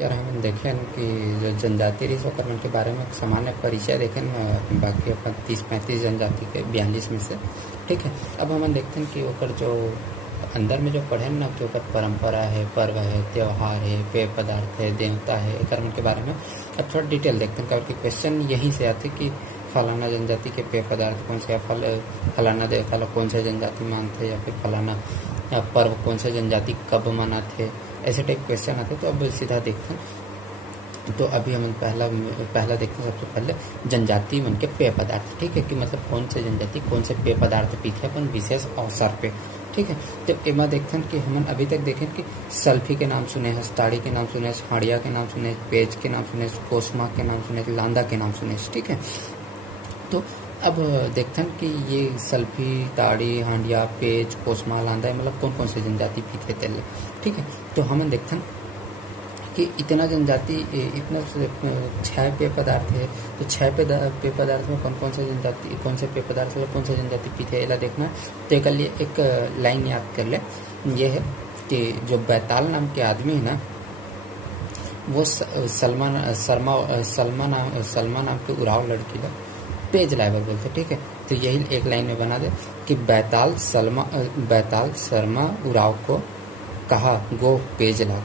यार हम देखें कि जो जनजाति रही ओकर मन के बारे में सामान्य परिचय देखें बाकी अपन 30-35 जनजाति के 42 में से। ठीक है, अब हम देखते हैं कि ओकर जो अंदर में जो पढ़े ना कि ओकर परंपरा है, पर्व है, त्यौहार है, पेय पदार्थ है, देवता है, एक के बारे में अब थोड़ा डिटेल देखते हैं। क्योंकि क्वेश्चन यहीं से आते कि फलाना जनजाति के पेय पदार्थ कौन से, फलाना देवता लोग कौन से जनजाति मानते, या फिर फलाना पर्व कौन से जनजाति कब मनाते, ऐसे टाइप क्वेश्चन आते। तो अब सीधा देखते हैं। तो अभी हम पहला देखते हैं। सबसे पहले जनजाति मन के पेय पदार्थ। ठीक है, कि मतलब कौन से जनजाति कौन से पेय पदार्थ पीते अपन विशेष अवसर पे। ठीक है, तो एमा देखते हैं कि हम अभी तक देखें कि सल्फी के नाम सुने हैं, ताड़ी के नाम सुने, हाड़िया के नाम सुने, पेज के नाम सुने, कोसमा के नाम सुने, लांदा के नाम सुने। ठीक है, तो अब देखते हैं कि ये सल्फी, ताड़ी, हांडिया, पेज, कोसमा, लांदा मतलब कौन कौन से जनजाति पीते तेल। ठीक है, तो हम देखते हैं कि इतना जनजाति इतना 6 पेय पदार्थ है। तो 6 पेय पदार्थ में कौन कौन से जनजाति कौन से पेय पदार्थ कौन से जनजाति पीते हैं एला देखना। तो एक लिए एक लाइन याद कर ले, ये है कि जो बैताल नाम के आदमी है ना, वो सलमा नाम के उराव लड़की का पेज लाइवर बोलते। ठीक है, तो यही एक लाइन में बना दे कि बैताल शर्मा उराव को कहा गो पेज ला।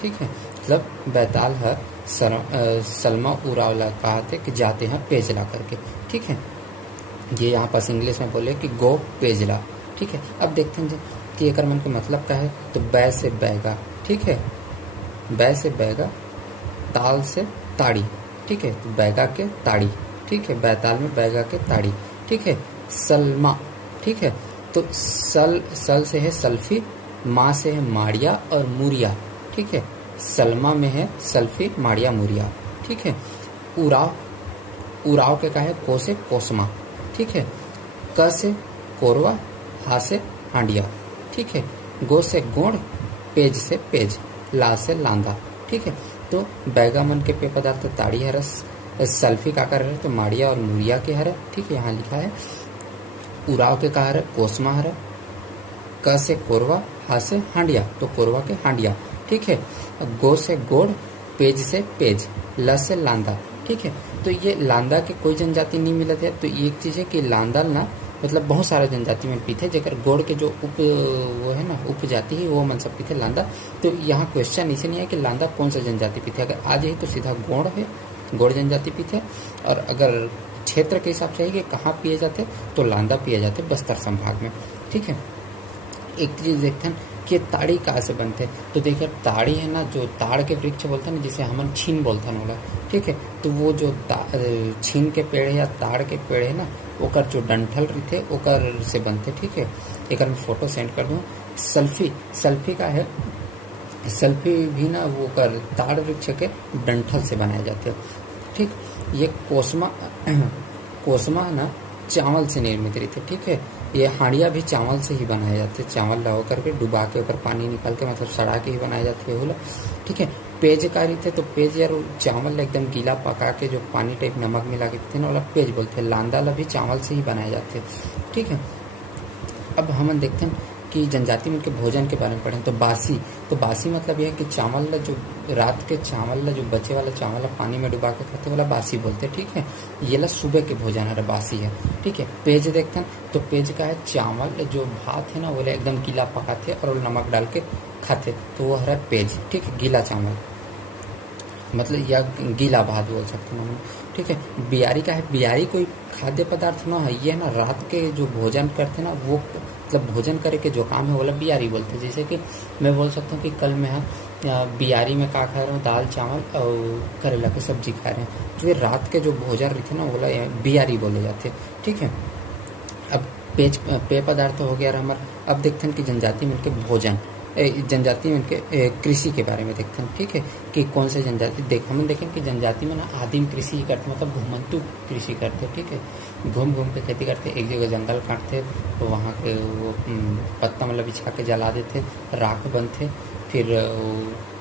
ठीक है, मतलब बैताल है सलमा उराव ला कहा थे कि जाते हैं पेज ला करके। ठीक है, ये यहाँ पास इंग्लिश में बोले कि गो पेज ला। ठीक है, अब देखते हैं कि एक मन का मतलब क्या है। तो बै से बैगा। ठीक है, बै से बैगा, ताल से ताड़ी। ठीक है, तो बैगा के ताड़ी। ठीक है, बैताल में बैगा के ताड़ी। ठीक है, सलमा। ठीक है, तो सल से है सल्फी, माँ से है माड़िया और मुरिया। ठीक है, सलमा में है सल्फी, माड़िया, मुरिया। ठीक है, उराव के का है को से कोसमा। ठीक है, क से कोरवा, हा से हांडिया। ठीक है, गो से गोड़, पेज से पेज, ला से लांदा। ठीक है, तो बैगा मन के पेय पदार्थ ताड़ी है, रस सल्फी का कर है तो माड़िया और मुरिया के हर। ठीक है, यहाँ लिखा है। उराव के का है कोसमा हर, क से कोरवा, हा से हांडिया तो कोरवा के हांडिया। ठीक है, गो से गोड़, पेज से पेज, ल से लांदा। ठीक है, तो ये लांदा के कोई जनजाति नहीं मिलत है। तो एक चीज है कि लांदा ना मतलब बहुत सारा जनजाति में पीते, जेकर गोड़ के जो वो है ना उपजाति है वो मन सब पीते लांदा। तो यहाँ क्वेश्चन इसे नहीं है कि लांदा कौन सा जनजाति पीते, अगर आ जाए तो सीधा गोड़ है, गोड़ जनजाति पीते। और अगर क्षेत्र के हिसाब से है कि कहाँ पिए जाते तो लांदा पिए जाते बस्तर संभाग में। ठीक है, एक चीज देखते हैं कि ताड़ी कहाँ से बनते। तो देखिए ताड़ी है ना, जो ताड़ के वृक्ष बोलते हैं ना, जिसे हमन छीन बोलते हैं बोला। ठीक है, तो वो जो छीन के पेड़ है या ताड़ के पेड़ है ना, ओकर जो डंठल रहते ओकर से बनते। ठीक है, एक मैं फोटो सेंड कर दूँ। सल्फी का है, सल्फी भी ना वो कर ताड़ वृक्ष के डंठल से बनाए जाते हैं। ठीक, ये कोसमा ना चावल से निर्मित रहती है। ठीक है, ये हांडिया भी चावल से ही बनाए जाते हैं, चावल लगा करके डुबा के ऊपर पानी निकाल के मतलब सड़ा के ही बनाए जाते हैं बोला। ठीक है, पेज का रहते तो पेज यार चावल एकदम गीला पका के जो पानी टाइप नमक मिला के पीते ना वाला पेज बोलते हैं। लांदा भी चावल से ही बनाए जाते हैं। ठीक है, अब हम देखते हैं कि जनजाति में उनके भोजन के बारे में पढ़ें। तो बासी मतलब यह है कि चावल ला जो रात के चावल ला जो बचे वाला चावल पानी में डुबा के खाते वाला बासी बोलते हैं। ठीक है, ये ला सुबह के भोजन है, बासी है। ठीक है, पेज देखते हैं। तो पेज का है चावल जो भात है ना वो एकदम गीला पकाते और नमक डाल के खाते, तो वो है पेज। ठीक है, गीला चावल मतलब या गीला भात बोल सकते हैं। ठीक है, बियारी का है, बियारी कोई खाद्य पदार्थ ना है, ये ना रात के जो भोजन करते ना वो मतलब भोजन करे के जो काम है वो बियारी बोलते हैं। जैसे कि मैं बोल सकता हूँ कि कल मैं बियारी में का खा रहा हूँ, दाल चावल और करेला की सब्जी खा रहे हैं, तो ये रात के जो भोजन रहते ना वो बियारी बोले जाते हैं। ठीक है, अब पेय पदार्थ हो गया हमारा। अब देखते हैं कि जनजाति में इनके भोजन, जनजाति में इनके कृषि के बारे में देखते हैं। ठीक है, कि कौन से जनजाति हम देखें कि जनजाति में ना आदिम कृषि ही करते, मतलब घुमंतु कृषि करते। ठीक है, घूम घूम के खेती करते, एक जगह जंगल काटते तो वहाँ के वो पत्ता मतलब बिछा के जला देते, राख बनते, फिर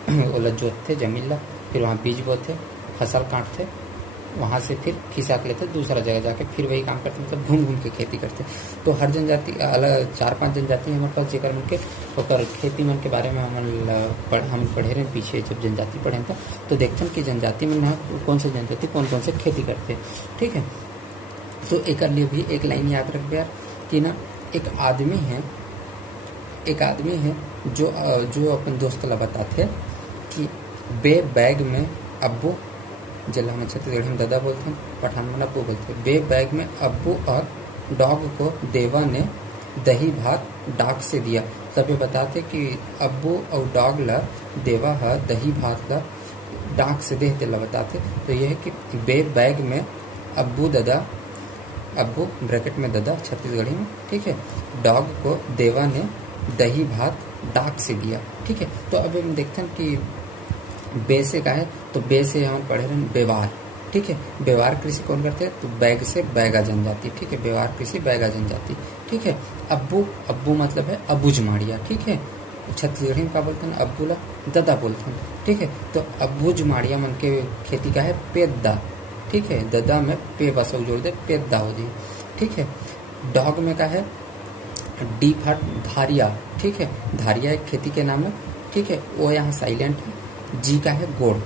वो जोतते जमीन ला, फिर वहाँ बीज बोते, फसल काटते, वहाँ से फिर खिसक लेते, दूसरा जगह जाके फिर वही काम करते, मतलब घूम घूम के खेती करते। तो हर जनजाति अलग 4-5 जनजाति हमारे पास, जेकर मन के ओकर खेती मन के बारे में हम पढ़े रहे पीछे जब जनजाति पढ़े तो देखते कि जनजाति में कौन से जनजाति कौन कौन से खेती करते। ठीक है, तो एक लिए भी एक लाइन याद रख यार कि ना एक आदमी है जो अपन दोस्त ला बताते कि बे बैग में अब्बू, जिला में छत्तीसगढ़ में दादा बोलते हैं, पठान में अब्बू बोलते हैं, बे बैग में अब्बू और डॉग को देवा ने दही भात डाक से दिया। तब ये बताते कि अब्बू और डॉग ला देवा है दही भात ला डाक से देते ला बताते। तो यह है कि बे बैग में अब्बू ब्रैकेट में दादा छत्तीसगढ़ी में, ठीक है, डॉग को देवा ने दही भात डाक से दिया। ठीक है, तो अब हम देखते हैं कि बे से का है, तो बे से हम पढ़े रहे व्यवहार। ठीक है, व्यवहार कृषि कौन करते हैं, तो बैग से बैगा जनजाति। ठीक है, व्यवहार कृषि बैगा जनजाति। ठीक है, अब्बू मतलब है अबुझ माड़िया। ठीक है, छत्तीसगढ़ी में क्या बोलते हैं, अब्बू ला ददा बोलते हैं। ठीक है, तो अबुझ माड़िया मन के खेती का है पेद्दा। ठीक है, ददा में पे बस जोड़ दे, पेद्दा हो जाए। ठीक है, डॉग में का है डी फट धारिया। ठीक है, धारिया एक खेती के नाम है। ठीक है, वो यहाँ साइलेंट है। जी का है गोड़।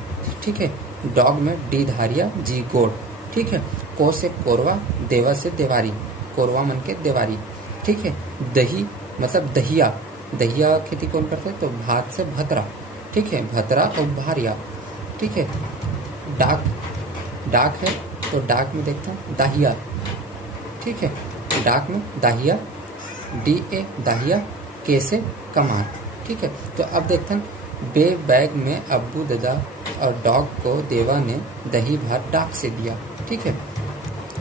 ठीक है, डॉग में डी धारिया जी गोड़। ठीक है, को से कोरवा, देवा से देवारी, कोरवा मन के देवारी। ठीक है, दही मतलब दहिया, दहिया खेती कौन करते हैं, तो भात से भतरा। ठीक है, भतरा और भारिया। ठीक है, डाक है, तो डाक में देखते हैं दाहिया। ठीक है, डाक में दाहिया, डी ए दाहिया, के से कमार। ठीक है, तो अब देखते हैं बे बैग में अब्बू दादा और डॉग को देवा ने दही भात डाक से दिया। ठीक है,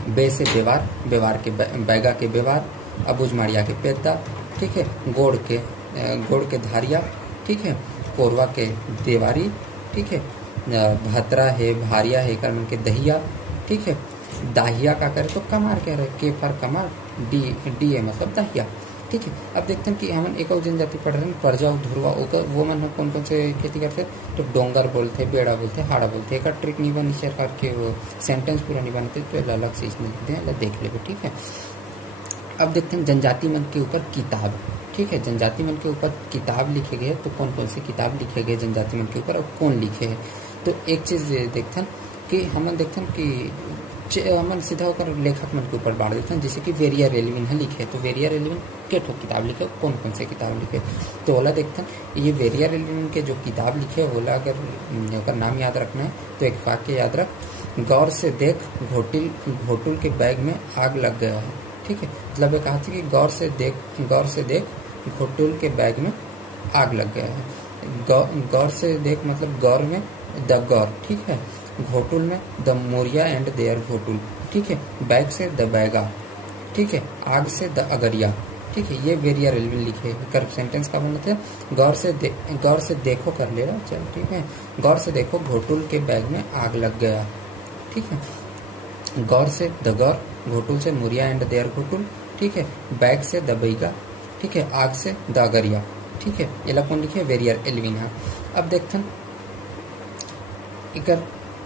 बे से बेवार, बेवार के बैगा के बेवार, अबुझ माड़िया के पेद्दा। ठीक है, गोड़ के धारिया। ठीक है, कोरवा के देवारी। ठीक है, भतरा है, भारिया है कर्म के दहिया। ठीक है, दाहिया का करे तो कमार कह रहे, के फर कमार, डी है मतलब दाहिया। ठीक है, अब देखते हैं कि हम एक और जनजाति पढ़ रहे हैं परजा और धुरवा, वो मन कौन कौन से खेती करते, तो डोंगर बोलते, बेड़ा बोलते, हाड़ा बोलते। एक ट्रिक नहीं बनी सरकार के, वो सेंटेंस पूरा नहीं बनते, तो अलग से इसमें लिखते हैं, देख लेंगे। ठीक है, अब देखते हैं जनजाति मन के ऊपर किताब। ठीक है, जनजाति मन के ऊपर किताब लिखे गए, तो कौन कौन से किताब लिखे गए जनजाति मन के ऊपर और कौन लिखे है। तो एक चीज़ देखते हैं कि हम देखते हैं कि हमन सीधा होकर लेखक मन के ऊपर बाढ़ देते हैं, जैसे कि वेरिया रेलविन है लिखे, तो वेरिया रेलविन के ठो किताब लिखे, कौन कौन से किताब लिखे, तो ओला देखते हैं। ये वेरिया रेलविन के जो किताब लिखे ओला अगर नाम याद रखना है तो एक वाक्य याद रख, गौर से देख घोटुल के बैग में आग लग गया है। ठीक है, मतलब ये कहा था कि गौर से देख घोटुल के बैग में आग लग गया है। गौर से देख मतलब गौर में द गौर। ठीक है, घोटुल में the Muria and their ghotul. ठीक है, बैग से द बैगा। ठीक है, आग से द अगरिया। ठीक है, ये वेरिया रेलवे लिखे कर सेंटेंस का बनते हैं, गौर से देखो कर ले रहा। चल ठीक है, गौर से देखो घोटुल के बैग में आग लग गया। ठीक है, गौर से द गौर, घोटुल से मोरिया एंड देयर घोटुल। ठीक है, बैग से द बैगा। ठीक है, आग से द अगरिया। ठीक है, ये कौन लिखे, वेरिया एलविन है। अब देखते हैं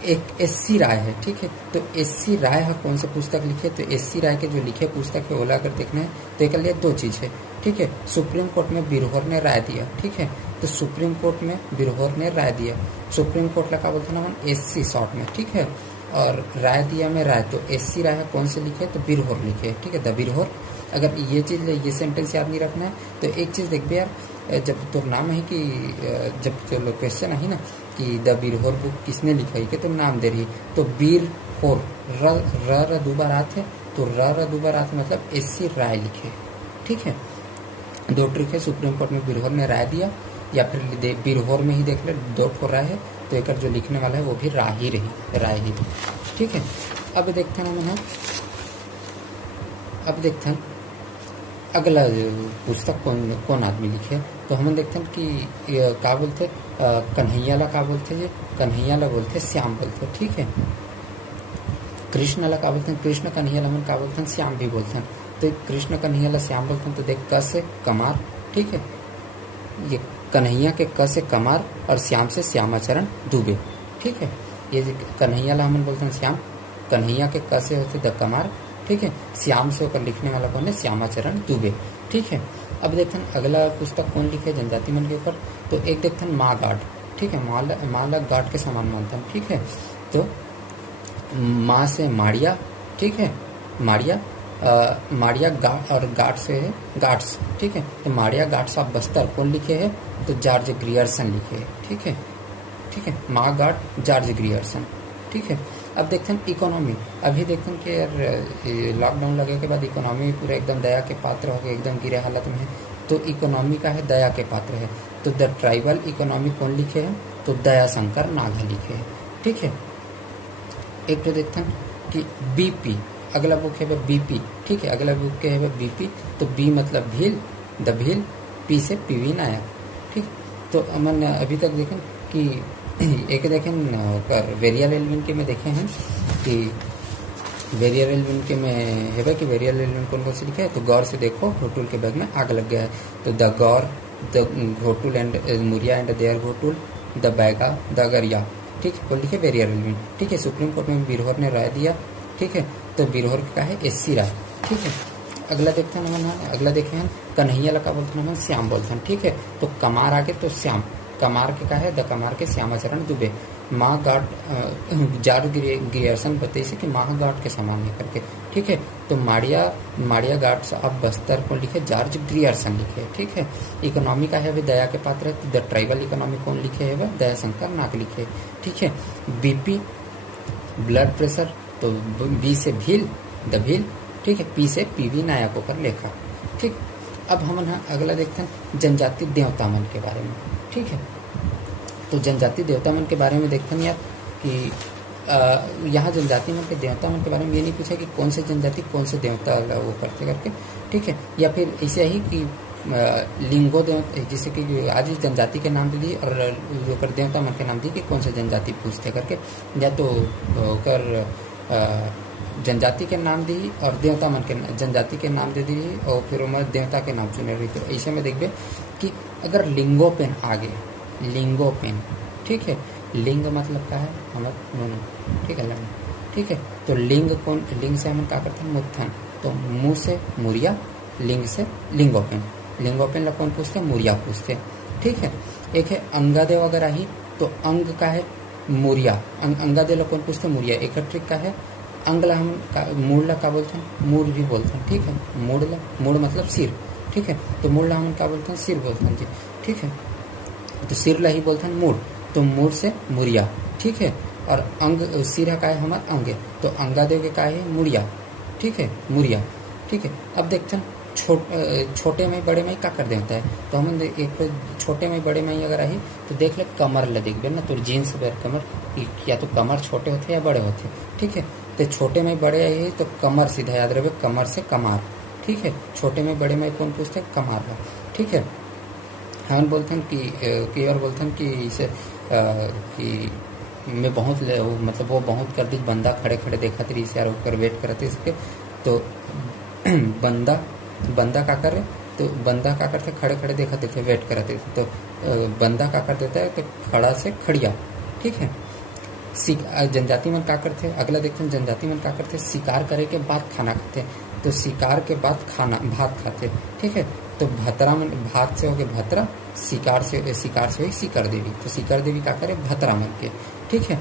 एक एस.सी. राय है। ठीक है, तो एस.सी. राय है कौन से पुस्तक लिखे, तो एस.सी. राय के जो लिखे पुस्तक है ओला अगर देखना है तो एक लिए दो चीज़ है। ठीक है, सुप्रीम कोर्ट में बिरहोर ने राय दिया। ठीक है, तो सुप्रीम कोर्ट में बिरहोर ने राय दिया, सुप्रीम कोर्ट लगा बोलते ना एस.सी. शॉर्ट में। ठीक है, और राय दिया में राय, तो एस.सी. राय कौन से लिखे, तो बिरहोर लिखे। ठीक है, द बिरहोर। अगर ये चीज़ ये सेंटेंस याद नहीं रखना है तो एक चीज़ देख भी यार, जब तो नाम है कि जब तो क्वेश्चन है ना कि द बिरहोर बुक किसने लिखाई के, तो नाम दे रही, तो बीर होर र दोबार आते, तो र दोबार आते मतलब एस.सी. राय लिखे। ठीक है, दो ट्रिक है, सुप्रीम कोर्ट में बिरहोर ने राय दिया या फिर बिरहोर में ही देख ले, दो ठो राय है, तो एक जो लिखने वाला है वो भी राय ही रही। ठीक है, अब देखते हैं हम, अब देखते हैं अगला पुस्तक कौन आदमी लिखे, तो हम देखते हैं कि क्या बोलते कन्हैया ला का बोलते हैं, कन्हैया ला बोलते श्याम बोलते। ठीक है, कृष्ण ला का बोलते हैं, कृष्ण कन्हैया ला मन का बोलते हैं, श्याम भी बोलते हैं। तो कृष्ण कन्हैया ला श्याम बोलते हैं, तो देख क से कमार। ठीक है, ये कन्हैया के क से कमार और श्याम से श्यामाचरण दुबे। ठीक है, ये कन्हैया ला हम बोलते हैं श्याम, कन्हैया के क से होते द कमार, ठीक है। श्याम से होकर लिखने वाला कौन है, श्यामाचरण दुबे, ठीक है। अब देखते हैं अगला पुस्तक कौन लिखे जनजाति मन के ऊपर, तो एक देखते हैं माँ गाट, ठीक है। माला गाट के समान मानता हूँ, ठीक है। तो माँ से माड़िया, ठीक है, माड़िया माड़िया और गाट से है गाट्स, ठीक है। तो माड़िया गाट्स ऑफ बस्तर कौन लिखे है, तो जॉर्ज ग्रियर्सन लिखे है, ठीक है, ठीक है। माँ गाट जॉर्ज ग्रियर्सन, ठीक है। अब देखते हैं इकोनॉमी, अभी देखते हैं कि यार लॉकडाउन लगे के बाद इकोनॉमी पूरा एकदम दया के पात्र हो गए, एकदम गिरे हालत में है, तो इकोनॉमी का है दया के पात्र है। तो द ट्राइबल इकोनॉमी कौन लिखे है, तो दया शंकर नागा लिखे है, ठीक है। एक तो देखते हैं कि बीपी, अगला बुक है बीपी, ठीक है। अगला बुक है बीपी, तो बी मतलब भील, द भील, पी से पीवी नायक, ठीक। तो अमन अभी तक देखें कि एक देखें कर वेरियल एलिमेंट के में देखे हैं कि वेरियल एलिमेंट के में है कि वेरियल एलिमेंट कौन कौन से लिखे है, तो गौर से देखो घोटुल के बैग में आग लग गया है, तो the Gaur, the ghotul and Muria and their ghotul, the Baiga, the Garia, ठीक है, कौन लिखे वेरियल एलिमेंट, ठीक है। सुप्रीम कोर्ट में बिरहोर ने राय दिया, ठीक है, तो बिरहोर का है एससी राय, ठीक है। अगला देखते हैं नमन, अगला देखे हैं कन्हैया का बोलते हैं नमन श्याम बोलते हैं, ठीक है। तो कमार आगे तो श्याम, कमार के का है द कमार के श्यामाचरण दुबे, माँ गाट जॉर्ज ग्रियर्सन बताइए से कि माँ गाट के समान है करके, ठीक है। तो माड़िया गाट्स ऑफ बस्तर को लिखे जॉर्ज ग्रियर्सन लिखे, ठीक है। इकोनॉमी का है वह दया के पात्र है, तो द ट्राइबल इकोनॉमी कौन लिखे है वह दया शंकर नाग लिखे, ठीक है। बीपी ब्लड प्रेशर, तो बी से भील, द भील, ठीक है, पी से पीवी नायक होकर लेखा, ठीक। अब हम अगला देखते हैं जनजाति देवता मन के बारे में, ठीक है। तो जनजाति देवता मन के बारे में देखते हैं यार कि यहाँ जनजाति मन के देवता मन के बारे में ये नहीं पूछा कि कौन से जनजाति कौन से देवता वो करते करके, ठीक है। या फिर ऐसे ही कि लिंगो देवता, जैसे कि आज जनजाति के नाम दे दी और कर देवता मन के नाम दी कि कौन से जनजाति पूछते करके, या तो कर जनजाति के नाम दी और देवता मन के जनजाति के नाम दे दी और फिर मैं देवता के नाम चुने रही। तो ऐसे में देखबे कि अगर लिंगोपेन आगे, लिंगोपेन, ठीक है, लिंग मतलब क्या है हमारा, ठीक है, लंग, ठीक है। तो लिंग कौन, लिंग से हम क्या करते हैं मुत्थन, तो मुँह से मुरिया, लिंग से लिंगोपेन, लिंगोपेन लोग कौन पूछते हैं, मुरिया पूछते हैं, ठीक है। एक है अंगादेव अगर आई तो अंग का है मुरिया, अंगादेव लोग कौन पूछते हैं मुरिया। एक ट्रिक का है अंगला, हम मूड़ला का बोलते हैं, मूड़ भी बोलते हैं, ठीक है। मूड़ला, मूड़ मतलब सिर, ठीक है। तो मूड़ला हम क्या बोलते हैं, सिर बोलते हैं जी, ठीक है। तो सिरला ही बोलते हैं मूड़, तो मूड़ से मुरिया, ठीक है। और अंग सिर का है हमारा अंगे, तो अंगादेव के का है मुड़िया, ठीक है, मुरिया, ठीक है। अब देखते हैं छोटे में बड़े में क्या कर देता है, तो हम एक छोटे में बड़े में अगर आई तो देख ले कमर ले देखबे ना, तो जीन्स बेर कमर, या तो कमर छोटे होते या बड़े होते, ठीक है। तो छोटे में बड़े आई तो कमर सीधा याद रहे, कमर से कमार, ठीक है। छोटे में बड़े में कौन पूछते हैं, कमार है, ठीक है। हम बोलते हैं कि कई बार बोलते हैं कि इसे कि मैं बहुत मतलब वो बहुत कर दी, बंदा खड़े खड़े देखा थी यार ऊपर वेट करते इसके, तो बंदा क्या करे, तो बंदा क्या करते खड़े खड़े देखा थे वेट कराते थे, तो बंदा क्या कर देता है, तो खड़ा से खड़िया, ठीक है। जनजाति मन क्या करते हैं, अगला देखते हैं जनजाति मन क्या करते हैं, शिकार करे के बाद खाना खाते हैं, तो शिकार के बाद खाना भात खाते, ठीक है। तो भतरा मन, भात से हो गए भतरा, शिकार से हुई शिकार देवी, तो शिकार देवी क्या करे भतरा मन के, ठीक है।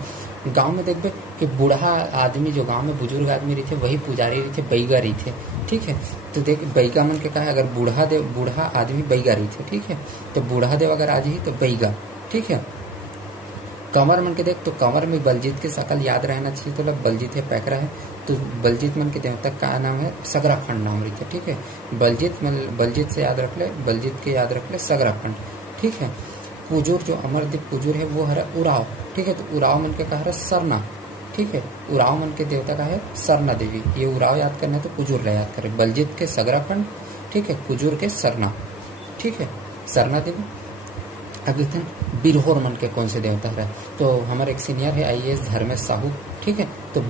गांव में देखबे कि बूढ़ा आदमी, जो गांव में बुजुर्ग आदमी रही थे वही पुजारी रही थे, बैगा रही थे, ठीक है। तो देख बैगा मन के कहा है, अगर बूढ़ा आदमी बैगा रही थे, ठीक है। तो बूढ़ा देव अगर आज ही तो बैगा, ठीक है। कंवर मन के देख, तो कंवर में बलजीत की शकल याद रहना चाहिए, तो बलजीत है पैकरा है, तो बलजीत मन के देवता का नाम है सगराखंड नाम रही है, ठीक है। बलजीत से याद रख ले, बलजीत के याद रख ले सगराखंड, ठीक है। पुजूर जो अमरदीप पुजूर है वो है उराव, ठीक है। तो उराव मन के कहा है सरना, ठीक है। उराव मन के देवता का है सरना देवी, ये उराव याद करना है तो पुजूर ला याद करें, बलजीत के सगराखंड, ठीक है, पुजूर के सरना, ठीक है, सरना देवी। अब देखते हैं बिरहोर मन के कौन से देवता है, तो हमारे एक सीनियर है IAS धर्मेश साहू, ठीक है। तो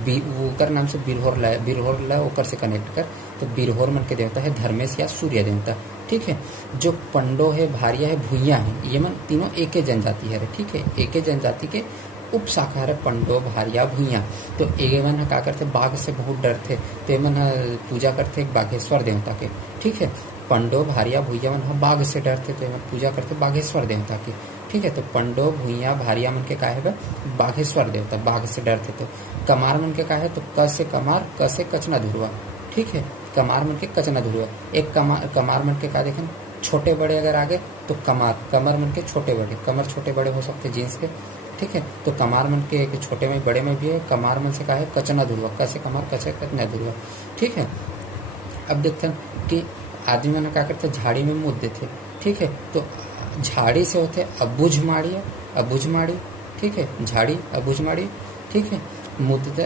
ऊपर नाम से बिरहोर ला ऊपर से कनेक्ट कर, तो बिरहोर मन के देवता है धर्मेश या सूर्य देवता, ठीक है। जो पंडो है, भारिया है, भूइया है, ये मन तीनों एक ही जनजाति है, ठीक है, एक ही जनजाति के उपशाखा है पंडो भारिया भूइया। तो ये मन का करते बाघ से बहुत डरते, तो ये मन पूजा करते बाघेश्वर देवता के। ठीक है, पंडो भारिया भूइया मन बाघ से डरते, तो ये मन पूजा करते बाघेश्वर देवता की। ठीक है, तो पंडो भूइया भारिया मन के का है बाघेश्वर देवता, बाघ से डरते। तो कमार मन के का है, तो क से कमार, क से कचना धुरवा। ठीक है, कमार मन के कचना धुरवा। एक कमार मन के का देखें छोटे बड़े अगर आगे तो कमर मन के छोटे बड़े, कमर छोटे बड़े हो सकते जीन्स के। ठीक है, तो कमार मन के एक छोटे में बड़े में भी है। कमार मन से का है कचना धुरवा, कैसे कमार कैसे कचना धुरवा। ठीक है, अब देखते हैं कि आदमी मन क्या करते झाड़ी में मुद देते। ठीक है, तो झाड़ी से होते अबुझ माड़िया, अबुझ माड़ी। ठीक है, झाड़ी अबुझ माड़ी। ठीक है, मुदते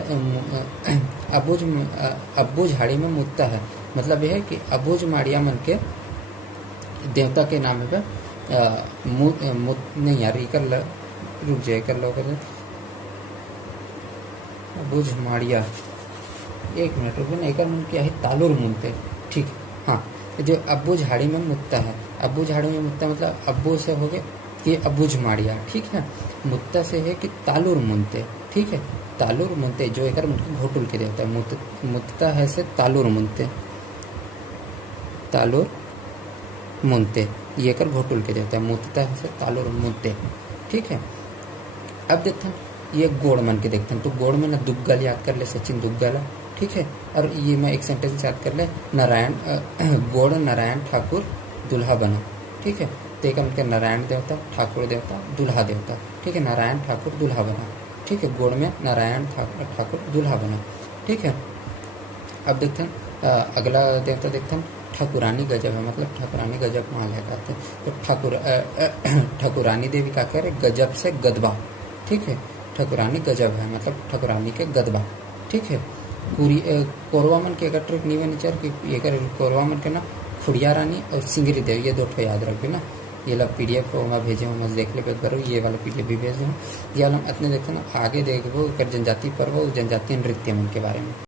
अबुझ झाड़ी में मुदता है, मतलब यह है कि अबुझ माड़िया मन के देवता के नाम है नहीं यार, रुक जाए कर लो कर अबुझ माड़िया, एक मिनट रुक ना, एक मन क्या है तालुर मुनते। ठीक है, हाँ, जो अब्बू झाड़ी में मुत्ता है, अब्बू झाड़ी में मुत्ता मतलब अब्बू से हो गए ये अबुझ माड़िया। ठीक है, मुत्ता से है कि तालुर मुनते। ठीक है, तालुर मुनते जो एक घोटुल के देवता है, मुत्ता है से तालुर मुनते, तालुर मुनते ये कर घोटुल के देवता है, मुत्ता है से तालुर मुनते। ठीक है, अब देखते हैं ये गोड़ मन के देखते हैं, तो गोड़ में ना दुग्गल याद कर ले, सचिन दुग्गल। ठीक है, और ये मैं एक सेंटेंस याद कर ले, नारायण गोड़ नारायण ठाकुर दुल्हा बना। ठीक है, तो एक उनके नारायण देवता, ठाकुर देवता, दुल्हा देवता। ठीक है, नारायण ठाकुर दुल्हा बना। ठीक है, गोड़ में नारायण ठाकुर दुल्हा बना। ठीक है, अब देखते हैं अगला देवता देखते हैं ठाकुरानी गजब है, मतलब ठाकुरानी गजब वहाँ लगाते हैं। तो ठाकुरानी देवी का कह रहे गजब से गदबा। ठीक है, ठाकुरानी गजब है मतलब ठाकुरानी के गदबा। ठीक है, कोरवा मन के अगर ट्रिक नहीं बनी चल कि कोरवा मन के ना खुड़िया रानी और सिंगरी देवी, ये दो ठो याद रख ना। ये ला PDF को मैं भेजे हूँ, मैं देख ले करो, ये वाला PDF भी भेजे हूँ। ये वाला इतने देखते ना, आगे देखो जनजाति पर्व और जनजातीय नृत्य मन के बारे में।